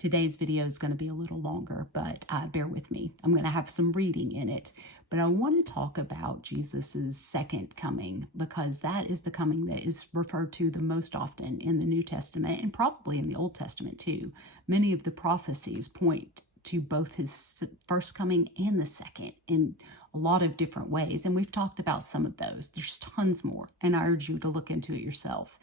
Today's video is going to be a little longer, but bear with me. I'm going to have some reading in it, but I want to talk about Jesus's second coming because that is the coming that is referred to the most often in the New Testament and probably in the Old Testament too. Many of the prophecies point to both his first coming and the second in a lot of different ways, and we've talked about some of those. There's tons more, and I urge you to look into it yourself.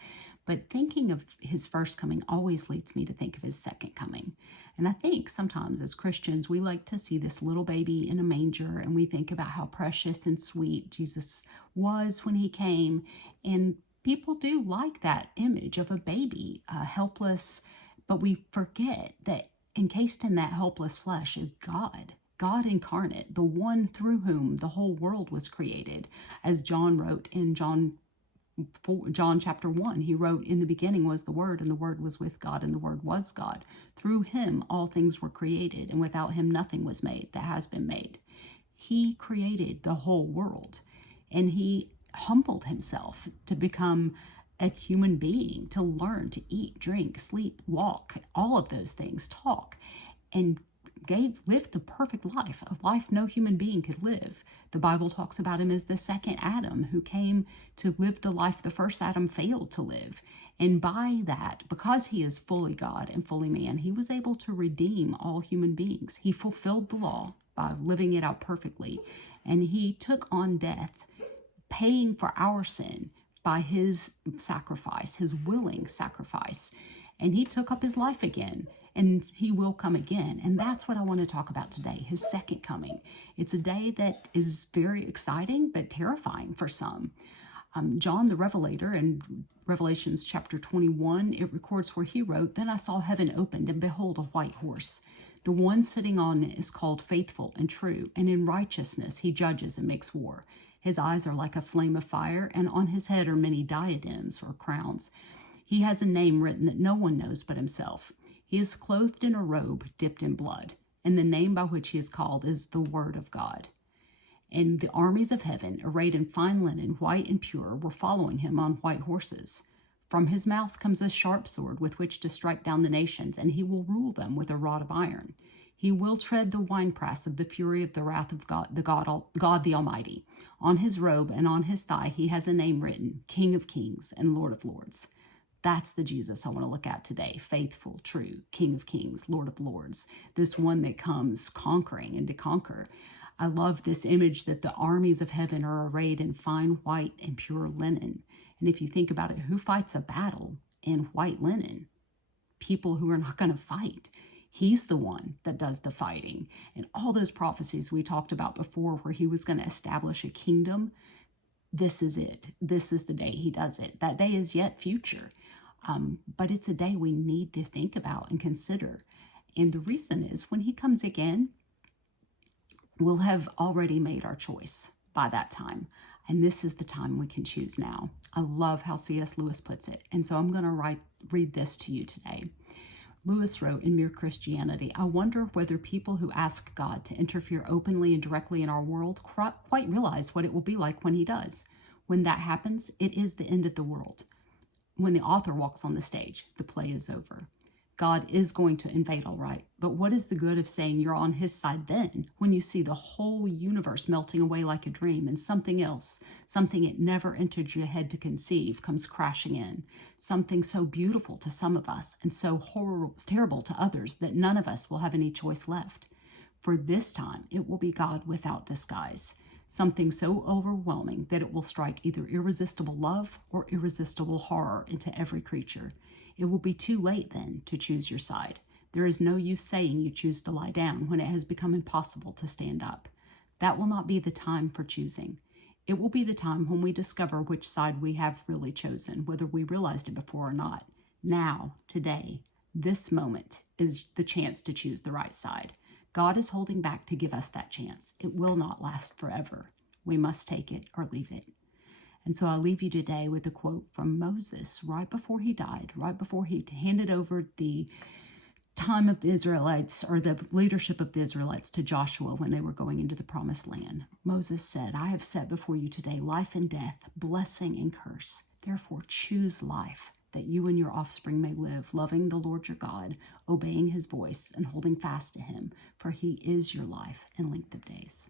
But thinking of his first coming always leads me to think of his second coming. And I think sometimes as Christians, we like to see this little baby in a manger and we think about how precious and sweet Jesus was when he came. And people do like that image of a baby, helpless, but we forget that encased in that helpless flesh is God. God incarnate, the one through whom the whole world was created. As John wrote in John chapter 1, he wrote, "In the beginning was the Word, and the Word was with God, and the Word was God. Through him all things were created, and without him nothing was made that has been made." He created the whole world, and he humbled himself to become a human being, to learn to eat, drink, sleep, walk, all of those things, talk, and lived a perfect life, a life no human being could live. The Bible talks about him as the second Adam who came to live the life the first Adam failed to live. And by that, because he is fully God and fully man, he was able to redeem all human beings. He fulfilled the law by living it out perfectly. And he took on death, paying for our sin by his sacrifice, his willing sacrifice. And he took up his life again. And he will come again. And that's what I want to talk about today, his second coming. It's a day that is very exciting, but terrifying for some. John the Revelator in Revelations chapter 21, it records where he wrote, "Then I saw heaven opened, and behold, a white horse. The one sitting on it is called Faithful and True, and in righteousness he judges and makes war. His eyes are like a flame of fire, and on his head are many diadems or crowns. He has a name written that no one knows but himself. He is clothed in a robe dipped in blood, and the name by which he is called is the Word of God. And the armies of heaven, arrayed in fine linen, white and pure, were following him on white horses. From his mouth comes a sharp sword with which to strike down the nations, and he will rule them with a rod of iron. He will tread the winepress of the fury of the wrath of God the Almighty. On his robe and on his thigh he has a name written, King of Kings and Lord of Lords." That's the Jesus I want to look at today. Faithful, true, King of Kings, Lord of Lords. This one that comes conquering and to conquer. I love this image that the armies of heaven are arrayed in fine white and pure linen. And if you think about it, who fights a battle in white linen? People who are not going to fight. He's the one that does the fighting. And all those prophecies we talked about before where he was going to establish a kingdom, this is it. This is the day he does it. That day is yet future. But it's a day we need to think about and consider. And the reason is when he comes again, we'll have already made our choice by that time. And this is the time we can choose now. I love how C.S. Lewis puts it. And so I'm going to read this to you today. Lewis wrote in Mere Christianity, "I wonder whether people who ask God to interfere openly and directly in our world quite realize what it will be like when he does. When that happens, it is the end of the world. When the author walks on the stage, the play is over. God is going to invade, all right, but what is the good of saying you're on his side then when you see the whole universe melting away like a dream and something else, something it never entered your head to conceive, comes crashing in, something so beautiful to some of us and so terrible to others that none of us will have any choice left. For this time, it will be God without disguise. Something so overwhelming that it will strike either irresistible love or irresistible horror into every creature. It will be too late then to choose your side. There is no use saying you choose to lie down when it has become impossible to stand up. That will not be the time for choosing. It will be the time when we discover which side we have really chosen, whether we realized it before or not. Now, today, this moment is the chance to choose the right side. God is holding back to give us that chance. It will not last forever. We must take it or leave it. And so I'll leave you today with a quote from Moses right before he died, right before he handed over the time of the Israelites or the leadership of the Israelites to Joshua when they were going into the promised land. Moses said, "I have set before you today life and death, blessing and curse. Therefore choose life that you and your offspring may live, loving the Lord your God, obeying his voice, and holding fast to him, for he is your life and length of days.